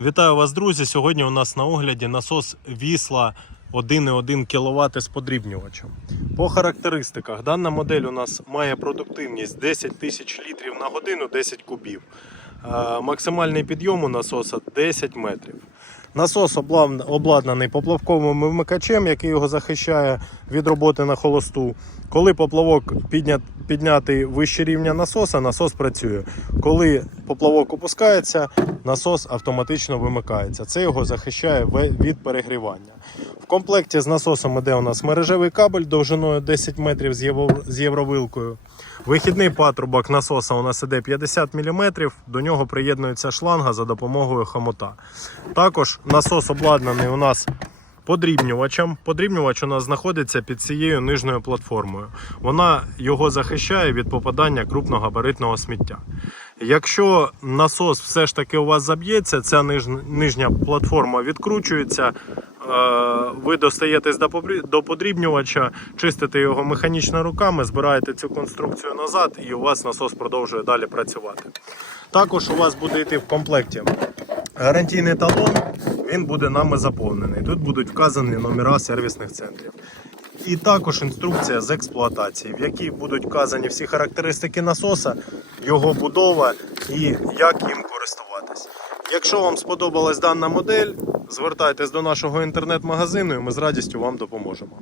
Вітаю вас, друзі! Сьогодні у нас на огляді насос Вісла 1,1 кВт з подрібнювачем. По характеристиках дана модель у нас має продуктивність 10 тисяч літрів на годину 10 кубів. Е, Максимальний підйом у насоса 10 метрів. Насос обладнаний поплавковим вимикачем, який його захищає від роботи на холосту. Коли поплавок піднят, піднятий вище рівня насоса, насос працює. Коли поплавок опускається, насос автоматично вимикається. Це його захищає від перегрівання. В комплекті з насосом іде у нас мережевий кабель довжиною 10 метрів з євро- з євровилкою. Вихідний патрубок насоса у нас іде 50 мм, до нього приєднується шланга за допомогою хомута. Також насос обладнаний у нас подрібнювачем. Подрібнювач у нас знаходиться під цією нижньою платформою. Вона його захищає від попадання крупногабаритного сміття. Якщо насос все ж таки у вас заб'ється, ця ниж- нижня платформа відкручується. е, Ви достаєтесь до подрібнювача, чистите його механічно руками, збираєте цю конструкцію назад, і у вас насос продовжує далі працювати. Також у вас буде йти в комплекті гарантійний талон, він буде нами заповнений. Тут будуть вказані номера сервісних центрів. І також інструкція з експлуатації, в якій будуть вказані всі характеристики насоса, його будова і як їм користуватись. Якщо вам сподобалась дана модель, звертайтесь до нашого інтернет-магазину і ми з радістю вам допоможемо.